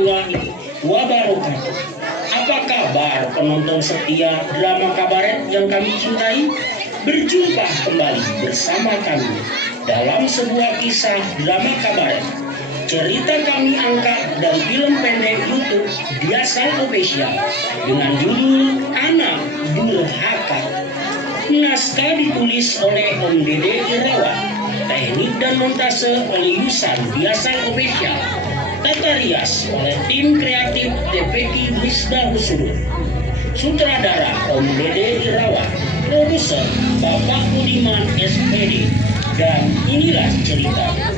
warahmatullahi wabarakatuh. Apa kabar penonton setia drama kabaret yang kami cintai? Berjumpa kembali bersama kami dalam sebuah kisah drama kabaret. Cerita kami angkat dari film pendek YouTube Biasa Official dengan judul Anak Durhaka. Naskah ditulis oleh Om Dede Irawan, teknik dan montase oleh Yusan Biasa Official, tata rias oleh tim kreatif TPK Wisda Husudur, sutradara Om Dede Irawan, produser Bapak Budiman SPD, dan inilah ceritanya.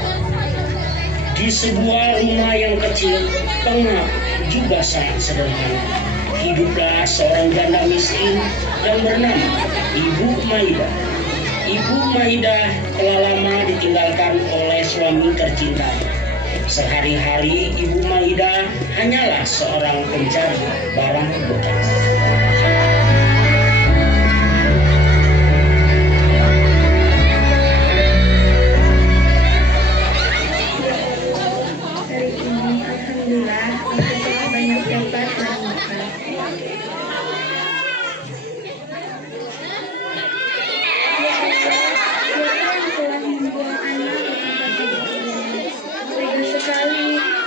Di sebuah rumah yang kecil, pengap juga sangat sederhana, hiduplah seorang janda miskin yang bernama Ibu Maida. Ibu Maida telah lama ditinggalkan oleh suami tercintanya. Sehari-hari Ibu Maida hanyalah seorang pencari barang bekas.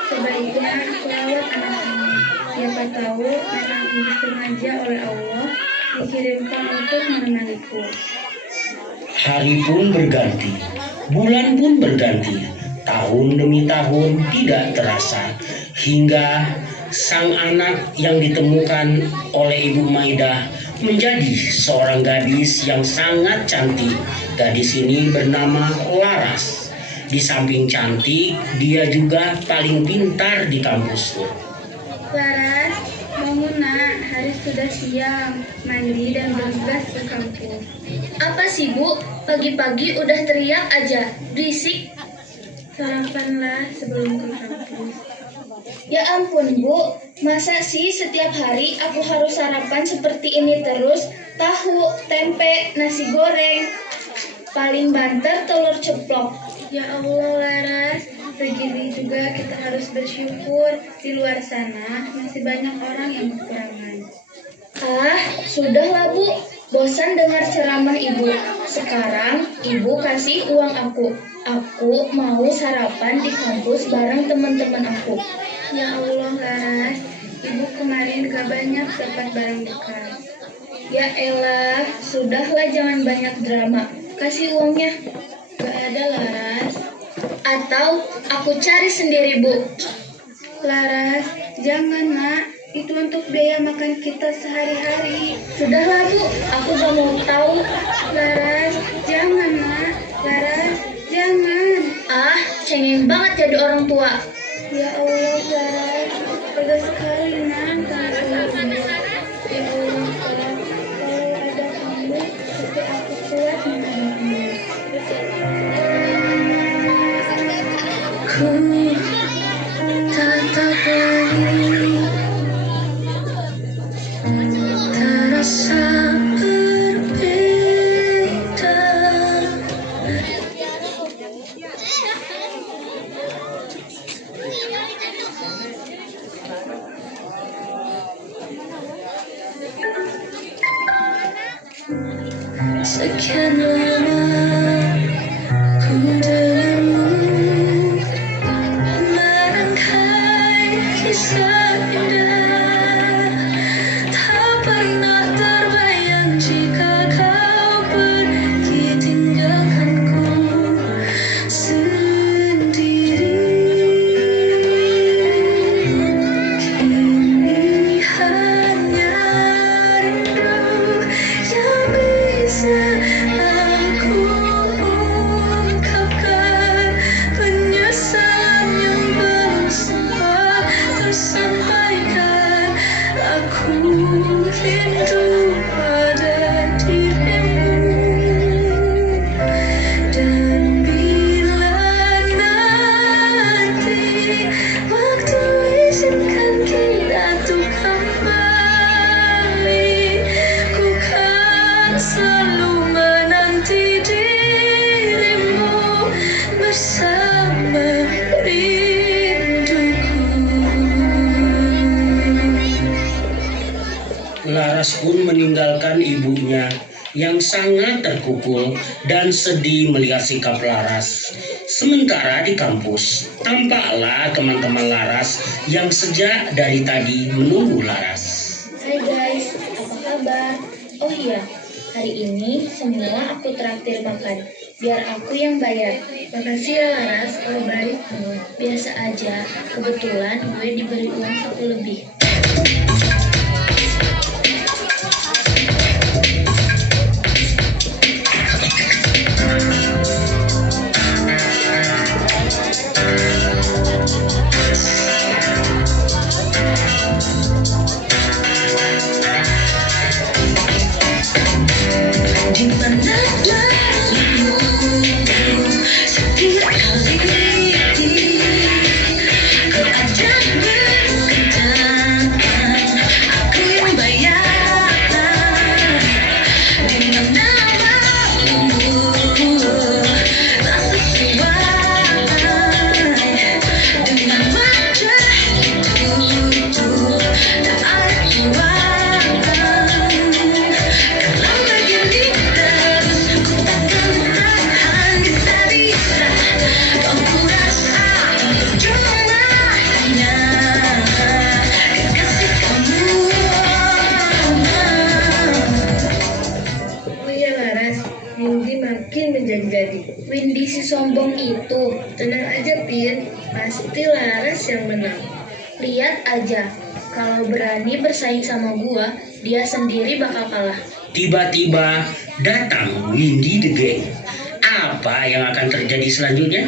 Sebaiknya aku rawat anak ini. Siapa tahu memang ini sengaja oleh Allah dikirimkan untuk menemaniku. Hari pun berganti, bulan pun berganti, tahun demi tahun tidak terasa, hingga sang anak yang ditemukan oleh Ibu Maida menjadi seorang gadis yang sangat cantik. Gadis ini bernama Laras. Di samping cantik, dia juga paling pintar di kampusku. Laras, bangun nak, hari sudah siang, mandi dan bergegas ke kampus. Apa sih Bu? Pagi-pagi udah teriak aja, berisik. Sarapanlah sebelum ke kampus. Ya ampun Bu, masa sih setiap hari aku harus sarapan seperti ini terus? Tahu, tempe, nasi goreng, paling banter telur ceplok. Ya Allah Laras, begini juga kita harus bersyukur. Di luar sana masih banyak orang yang kekurangan. Ah, sudahlah Bu, bosan dengar ceramah Ibu. Sekarang Ibu kasih uang aku. Aku mau sarapan di kampus bareng teman-teman aku. Ya Allah Laras, Ibu kemarin gak banyak dapat barang bekas. Ya elah, sudahlah jangan banyak drama. Kasih uangnya. Gak ada Laras. Atau aku cari sendiri Bu. Laras, jangan nak. Itu untuk biaya makan kita sehari-hari. Sudahlah Bu, aku gak mau tahu. Laras, jangan nak. Laras, jangan. Ah, cengeng banget jadi orang tua. Ya Allah Laras, tega sekali nak. Ya Allah, kalau ada kamu, pasti aku kuat menghadapinya. Ku tatap lagi, terasa berbeda. Sekian lama ku denganmu merangkai kisah indah, tak pernah terbayang jika kau pergi tinggalkanku sendiri. Kini hanya rindu yang bisa aku ungkapkan, penyesalan yang belum sempat tersampaikan. Aku rindu pada dirimu, dan bila nanti waktu izinkan kita untuk kembali, ku kan selalu menanti dirimu bersama rinduku. Laras pun meninggalkan ibunya yang sangat terpukul dan sedih melihat sikap Laras. Sementara di kampus, tampaklah teman-teman Laras yang sejak dari tadi menunggu Laras. Hai guys, apa kabar? Oh iya, hari ini semua aku traktir makan. Biar aku yang bayar. Makasih ya Laras, kalau baik. Biasa aja, kebetulan gue diberi uang saku lebih. Menjadi. Windy si sombong itu. Tenang aja Pin, pasti Laras yang menang. Lihat aja, kalau berani bersaing sama gua, dia sendiri bakal kalah. Tiba-tiba datang Windy the Gang. Apa yang akan terjadi selanjutnya?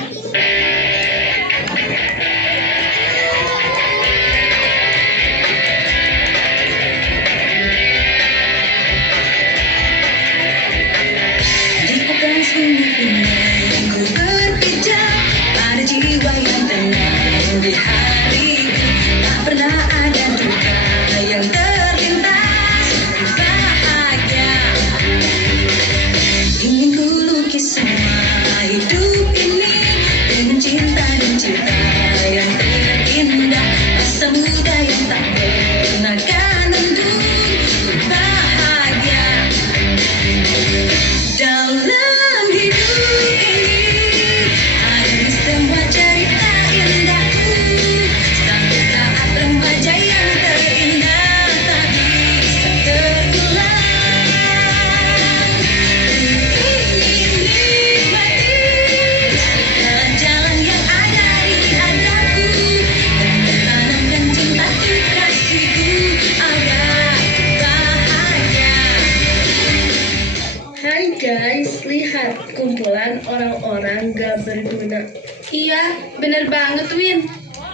Guys, lihat kumpulan orang-orang gak berguna. Iya, bener banget Win.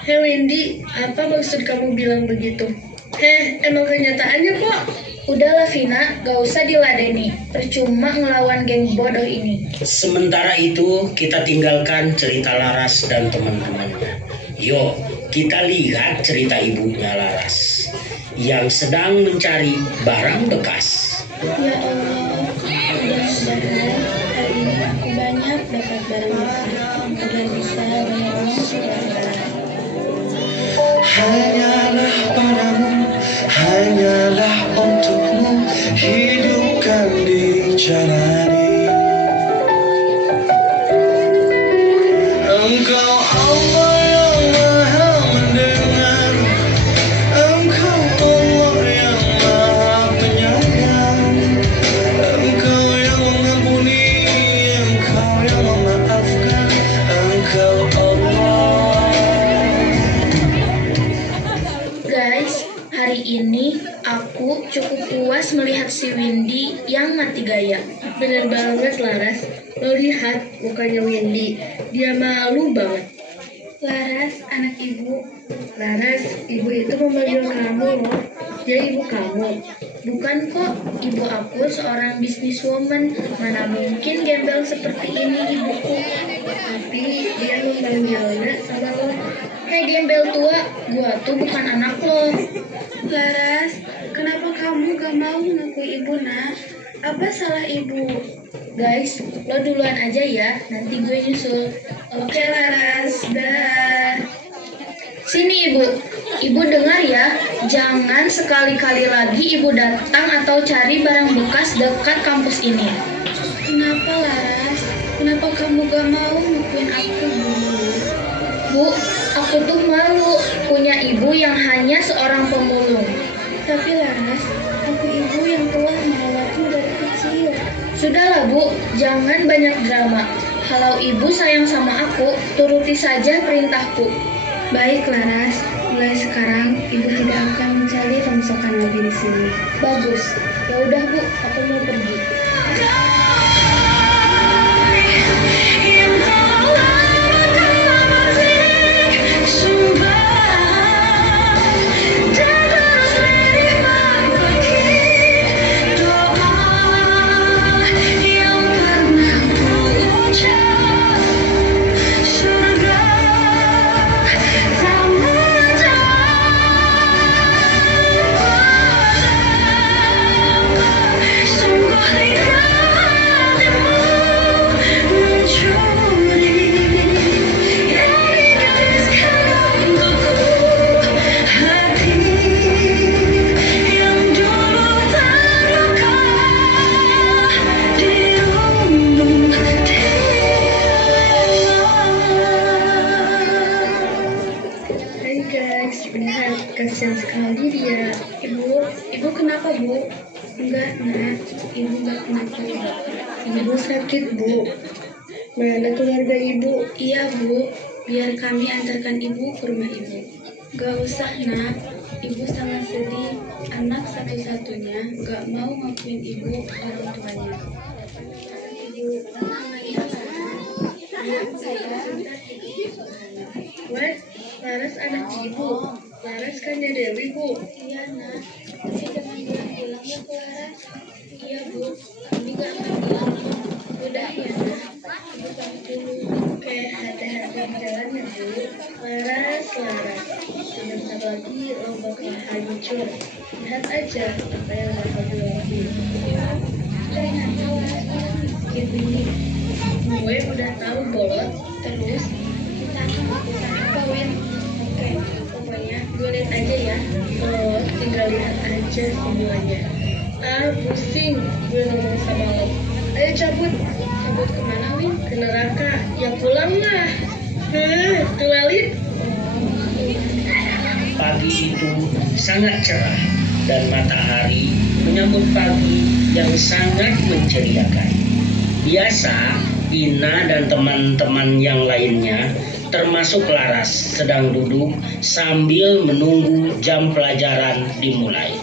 Hei Windy, apa maksud kamu bilang begitu? Emang kenyataannya kok. Udahlah Vina, gak usah diladeni. Percuma ngelawan geng bodoh ini. Sementara itu kita tinggalkan cerita Laras dan teman-temannya. Yuk kita lihat cerita ibunya Laras yang sedang mencari barang bekas. Ya Allah, mudah-mudahan hari ini aku banyak dapat barang bekas agar bisa bayar uang sekolah. Hanyalah padamu, hanyalah untukmu, hidupkan dijalani. Engkau Allah yang maha mendengar, Engkau Allah yang maha penyayang, Engkau yang mengampuni, Engkau yang memaafkan, Engkau Allah. Guys, hari ini aku cukup puas melihat si Windy yang mati gaya. Bener banget Laras, lo lihat mukanya Windy, dia malu banget. Laras, anak ibu. Laras, ibu itu memanggil kamu loh, dia ibu kamu. Bukan kok, ibu aku seorang businesswoman. Mana mungkin gembel seperti ini ibuku. Tapi dia memanggilnya sama lo. Hei gembel tua, gua tuh bukan anak lo. Laras, kenapa kamu gak mau ngaku ibu nak? Apa salah ibu? Guys, lo duluan aja ya, nanti gue nyusul. Oke Laras, dah. Sini ibu, ibu dengar ya, jangan sekali-kali lagi ibu datang atau cari barang bekas dekat kampus ini. Kenapa Laras? Kenapa kamu gak mau ngakuin aku dulu? Bu, aku tuh malu punya ibu yang hanya seorang pemulung. Tapi Laras, aku ibu yang telah merawatmu dari kecil. Sudahlah bu, jangan banyak drama. Kalau ibu sayang sama aku, turuti saja perintahku. Baik Laras, mulai sekarang ibu tidak akan mencari rongsokan lagi di sini. Bagus, ya udah bu, aku mau pergi. Kasihan sekali dia. Ibu kenapa bu? Enggak nak, ibu enggak kenapa. Ibu sakit bu. Mana keluarga ibu? Iya bu, biar kami antarkan ibu ke rumah ibu. Gak usah nak, ibu sangat sedih. Anak satu-satunya gak mau ngakuin ibu orang tuanya. Ibu tenang aja lah. Wes, Laras anak ibu. Laras kan ya Dewi bu. Iya nak, tapi jangan bilang-bilang ya ke Laras. Iya bu, kami gak akan bilang. Udah ya nak, ibu pamit dulu. Oke, hati-hati di jalan ya bu. Laras. Sebentar lagi lo bakal hancur. Lihat aja apa yang bakal dilewati. Ternyata Laras orang miskin ini. Gue udah tahu bolot, terus kita akan berusaha kawin. Oke, pokoknya gue lihat aja ya. Lo tinggal lihat aja semuanya. Pusing gue ngomong sama lo. Ayo cabut kemana Win? Ke neraka. Ya pulang lah. Tuh Lali. Pagi itu sangat cerah dan matahari menyambut pagi yang sangat menceriakan. Biasa, Ina dan teman-teman yang lainnya, termasuk Laras, sedang duduk sambil menunggu jam pelajaran dimulai.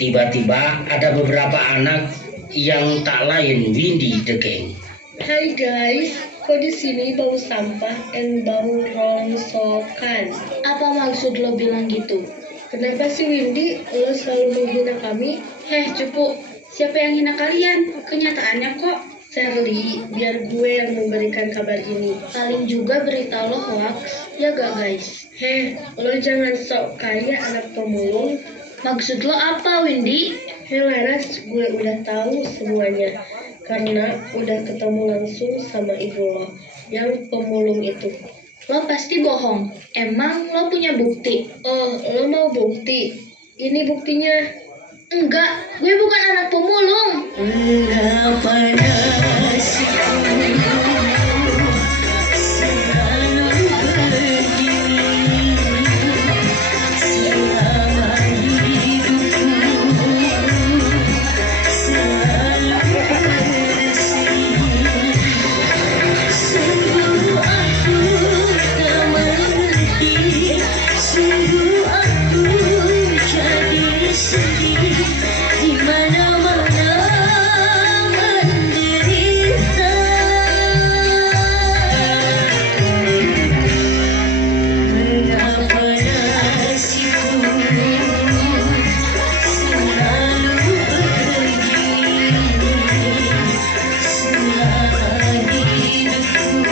Tiba-tiba ada beberapa anak yang tak lain Windy the Gang. Hai guys, kok di sini bau sampah dan bau rongsokan? Apa maksud lo bilang gitu? Kenapa sih Windy, lo selalu menghina kami? Cupu, siapa yang hina kalian? Kenyataannya kok. Shirley, biar gue yang memberikan kabar ini. Paling juga berita lo hoax, ya gak guys? Lo jangan sok kayak anak pemulung. Maksud lo apa Windy? Laras, gue udah tahu semuanya. Karena udah ketemu langsung sama ibu lo, yang pemulung itu. Lo pasti bohong. Emang lo punya bukti? Oh, lo mau bukti? Ini buktinya. Enggak, gue bukan anak pemulung. Enggak pernah selalu pergi selama hidupku, selalu bersih. Sungguh aku tak mengerti, sungguh aku jadi sedih. Di mana-mana menderita, mengapa nasibku selalu pergi selama hidupku,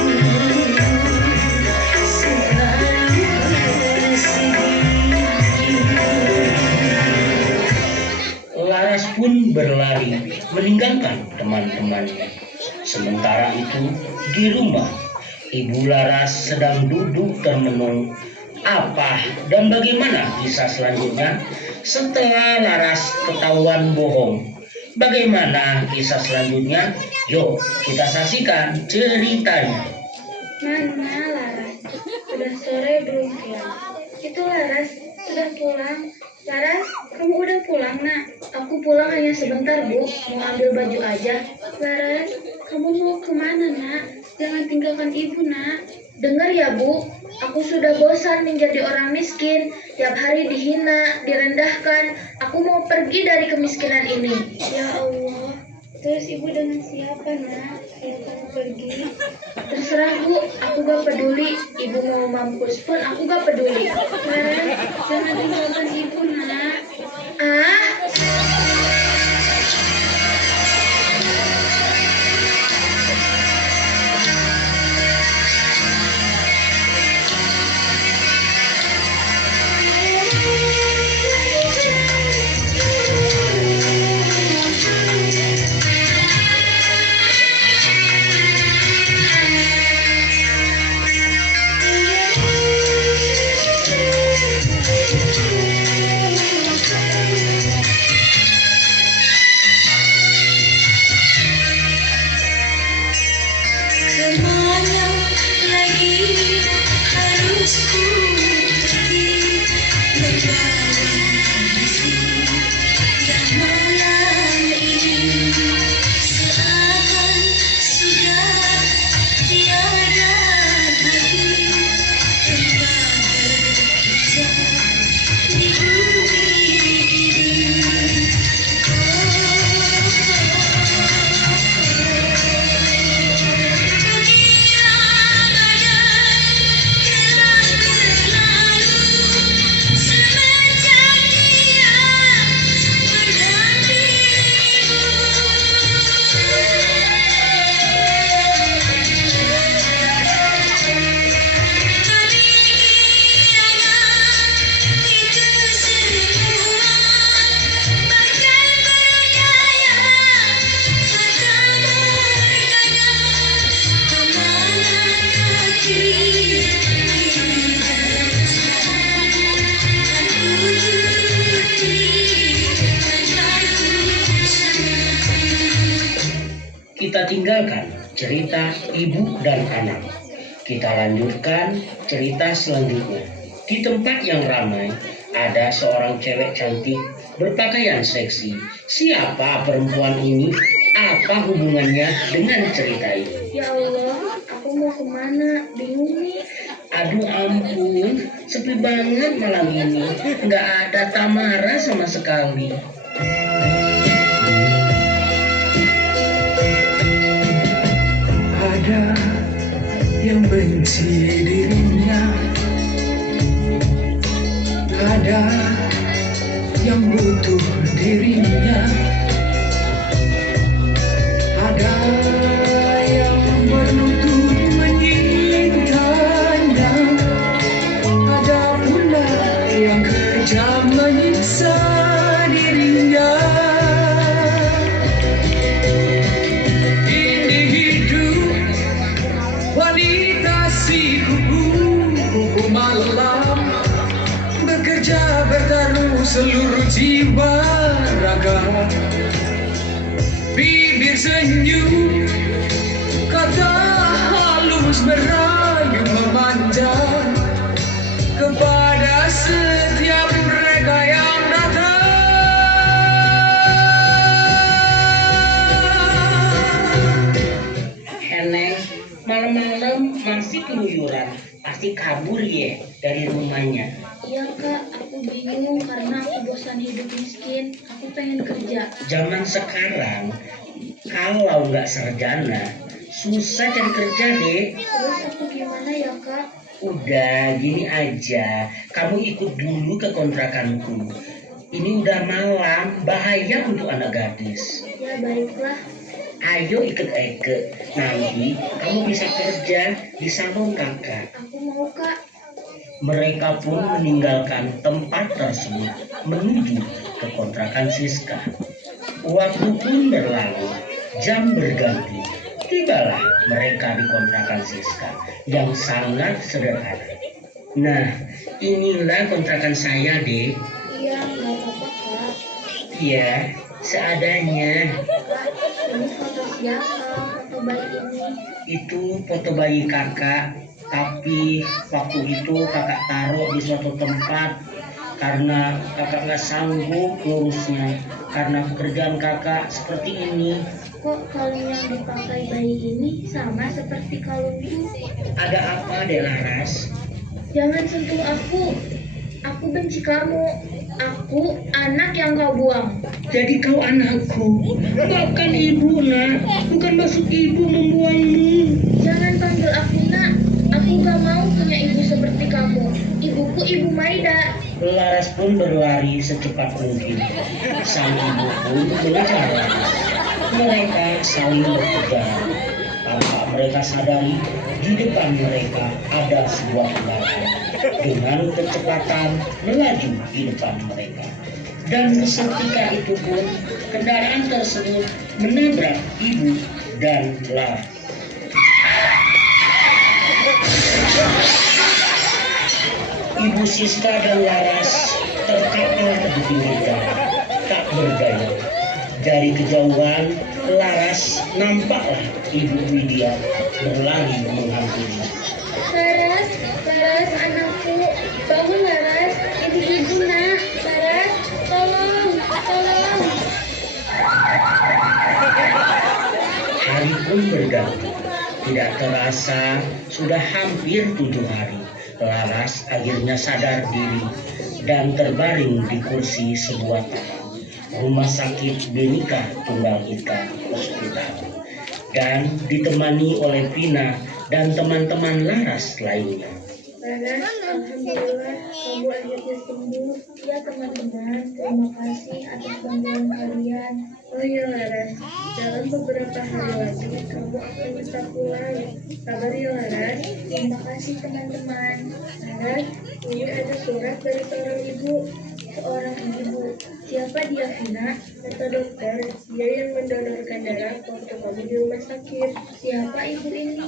selalu bersedih. Laras pun berlari meninggalkan teman-temannya. Sementara itu di rumah, Ibu Laras sedang duduk termenung Apa dan bagaimana kisah selanjutnya? Setelah Laras ketahuan bohong, bagaimana kisah selanjutnya? Yuk kita saksikan ceritanya. Mana Laras? Sudah sore belum pulang? Itu Laras, sudah pulang. Laras, kamu udah pulang nak? Aku pulang hanya sebentar bu, mau ambil baju aja. Laras, kamu mau kemana nak? Jangan tinggalkan ibu nak. Dengar ya bu, aku sudah bosan menjadi orang miskin. Tiap hari dihina, direndahkan. Aku mau pergi dari kemiskinan ini. Ya Allah, terus ibu dengan siapa nak? Kalau kamu pergi? Terserah bu, aku gak peduli. Ibu mau mampus pun aku gak peduli. Laras, jangan tinggalkan ibu nak. Ah, Kemana lagi harus ku pergi, membawa kasih yang malam ini seakan sudah tiada hati tempat berpijak di bumi ini. Kita tinggalkan cerita ibu dan anak. Kita lanjutkan cerita selanjutnya. Di tempat yang ramai, ada seorang cewek cantik berpakaian seksi. Siapa perempuan ini? Apa hubungannya dengan cerita ini? ya Allah, aku mau kemana? Bingung nih. Aduh ampun, sepi banget malam ini. Nggak ada Tamara sama sekali. Ada yang benci dirinya, ada yang butuh dirinya, ada yang berlutut menyintanya, ada pula yang kejam menyiksa dirinya. Ini hidup wanita si kupu malam, bekerja bertaruh seluruh jiwa raga. Bibir senyum, kata halus merayu memanja kepada setiap mereka yang datang. Heneng, malam-malam masih keluyuran. Pasti kabur ya dari rumahnya. Iya kak, aku bingung karena aku bosan hidup miskin. Aku pengen kerja. Zaman sekarang, kalau nggak sarjana, susah cari kerja deh. Terus aku gimana ya kak? Udah gini aja, kamu ikut dulu ke kontrakanku. Ini udah malam, bahaya untuk anak gadis. Ya baiklah. Ayo ikut Eke, nanti kamu bisa kerja di salon kakak. Aku mau kak. Mereka pun meninggalkan tempat tersebut menuju ke kontrakan Siska. Waktu pun berlalu, jam berganti. Tibalah mereka di kontrakan Siska yang sangat sederhana. Nah, inilah kontrakan saya, Dek. Iya, nggak apa-apa, Kak. Iya, seadanya. Kak, ini foto siapa? Foto bayi ini. Itu foto bayi kakak, tapi waktu itu kakak taruh di suatu tempat karena kakak nggak sanggup ngurusnya. Karena pekerjaan kakak seperti ini. Kok kalung yang dipakai bayi ini sama seperti kalungku? Ada apa, Dek Laras? Jangan sentuh aku. Aku benci kamu. Aku anak yang kau buang. Jadi kau anakku, maafkan ibu nak, bukan maksud ibu membuangmu. Jangan panggil aku nak. Aku gak mau punya ibu seperti kamu. Ibuku Ibu Maida. Laras pun berlari secepat mungkin. Sang ibu pun mengejar Laras. Mereka saling berkejar. Tanpa mereka sadari, di depan mereka ada sebuah kendaraan dengan kecepatan melaju di depan mereka. Dan seketika itu pun kendaraan tersebut menabrak ibu dan Laras. Ibu Siska dan Laras terkapar di pinggir jalan, tak berdaya. Dari kejauhan, Laras nampaklah Ibu Widya berlari menghampiri. Laras, Laras anakku. Bangun Laras. Ini ibu nak. Laras, tolong, tolong. Hari pun berganti. Tidak terasa sudah hampir 7 hari. Laras akhirnya sadar diri dan terbaring di kursi sebuah taman Rumah Sakit Benika Tunggal Ika Hospital dan ditemani oleh Vina dan teman-teman Laras lainnya. Laras, alhamdulillah kamu akhirnya sembuh. Ya teman-teman, terima kasih atas bantuan kalian. Oh ya Laras, dalam beberapa hari lagi kamu akan bisa pulang. Sabar ya Laras. Terima kasih teman-teman. Laras, ini ada surat dari seorang ibu. Seorang ibu. Siapa dia Vina? Kata dokter, dia yang mendonorkan darah waktu kamu di rumah sakit. Siapa ibu ini?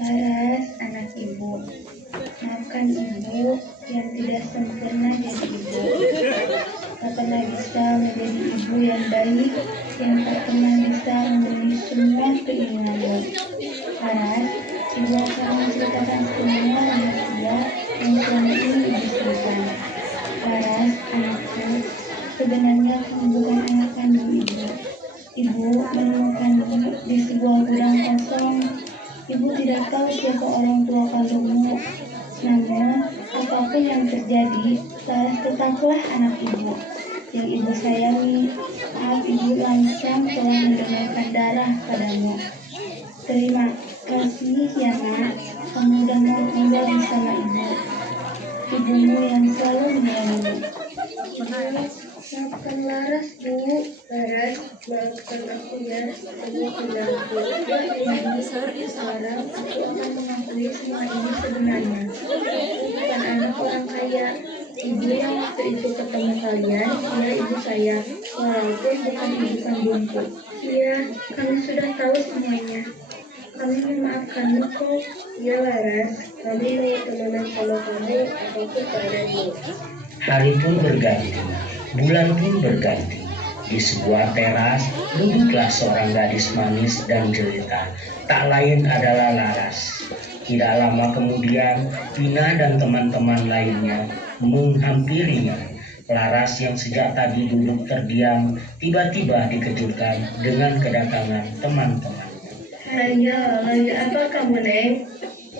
Laras, anak ibu. Maafkan ibu yang tidak sempurna jadi ibu. Tak pernah bisa menjadi ibu yang baik, yang tak pernah bisa memenuhi semua keinginanmu. Laras, ibu akan menceritakan semua rahasia yang selama ini ibu simpan. Laras, anakku, sebenarnya kamu bukan anak kandung ibu. Ibu menemukanmu di sebuah gudang kosong. Ibu tidak tahu siapa orang tua kandungmu. Namun, apapun yang terjadi, Laras tetaplah anak ibu yang ibu sayangi. Maaf ibu lancang telah mendonorkan darah padamu. Terima kasih ya nak, kamu udah mau tinggal bersama ibu. Ibumu yang selalu menyayangimu. Maafkan Laras, Bu. Laras, maafkan aku ya. Aku hilangku. Sekarang aku akan mengakui semua ini sebenarnya. Aku bukan anak orang kaya. Ibu yang waktu itu ketemu kalian, dia ibu saya. Walaupun bukan ibu kandungku. Iya, kami sudah tahu semuanya. Kami memaafkanmu kok. Ya Laras, kami mau temenan sama kamu apapun keadaanmu. Hari pun berganti, bulan pun berganti. Di sebuah teras, duduklah seorang gadis manis dan jelita. Tak lain adalah Laras. Tidak lama kemudian, Vina dan teman-teman lainnya menghampirinya. Laras yang sejak tadi duduk terdiam, tiba-tiba dikejutkan dengan kedatangan teman-temannya. Hanya, lagi apa kamu, Neng?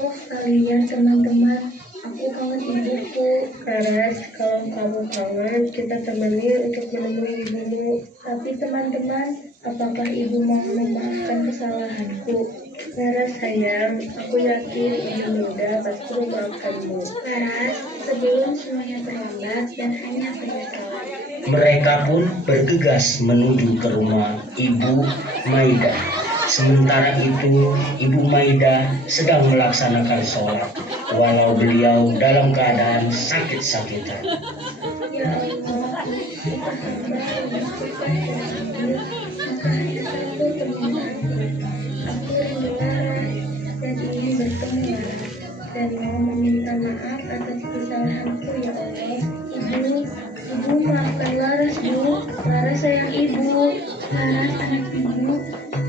Oh, kalian teman-teman. Aku kangen ibuku. Laras, kalau kamu kangen, kita temani untuk menemui ibumu. Tapi teman-teman, apakah ibu mau memaafkan kesalahanku? Laras sayang, aku yakin ibu muda pasti memaafkanmu. Laras, sebelum semuanya terlambat dan hanya penyesalan. Mereka pun bergegas menuju ke rumah Ibu Maida. Sementara itu, Ibu Maida sedang melaksanakan sholat, walau beliau dalam keadaan sakit-sakitan. Ya Allah, kita hamba menyaksikan ini, maka ada satu permintaanku. Aku rindu Laras dan ingin bertemu Laras. dan mau meminta maaf atas kesalahanku ya Allah. Ibu maafkan Laras Bu. Laras sayang Ibu. Laras anak Ibu.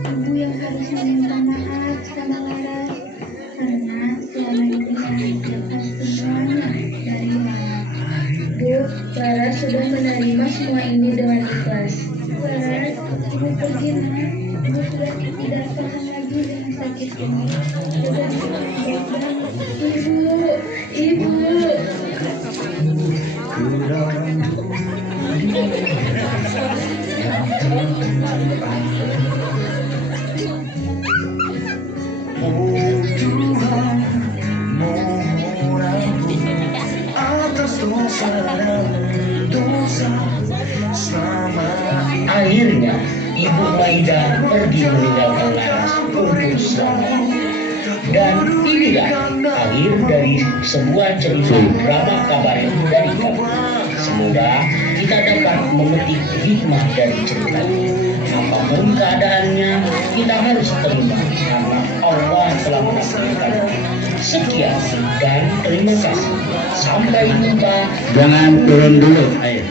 Ibu yang harus meminta maaf sama Laras karena selama ini saya mengerjakan semuanya dari Laras. Bu, Laras sudah menerima semua ini dengan ikhlas. Laras, Ibu pergi nak. Ibu sudah tidak tahan lagi dengan sakit ini. Sudah baik banget. Ibu. Akhirnya Ibu Maida pergi meninggalkan Laras untuk selamanya. Dan inilah akhir dari sebuah cerita drama kabaret dari kami. Semoga kita dapat memetik hikmah dari cerita ini. Apapun keadaannya, kita harus terima karena Allah telah menakdirkan. Sekian dan terima kasih. Sampai jumpa. Jangan turun dulu, ayo.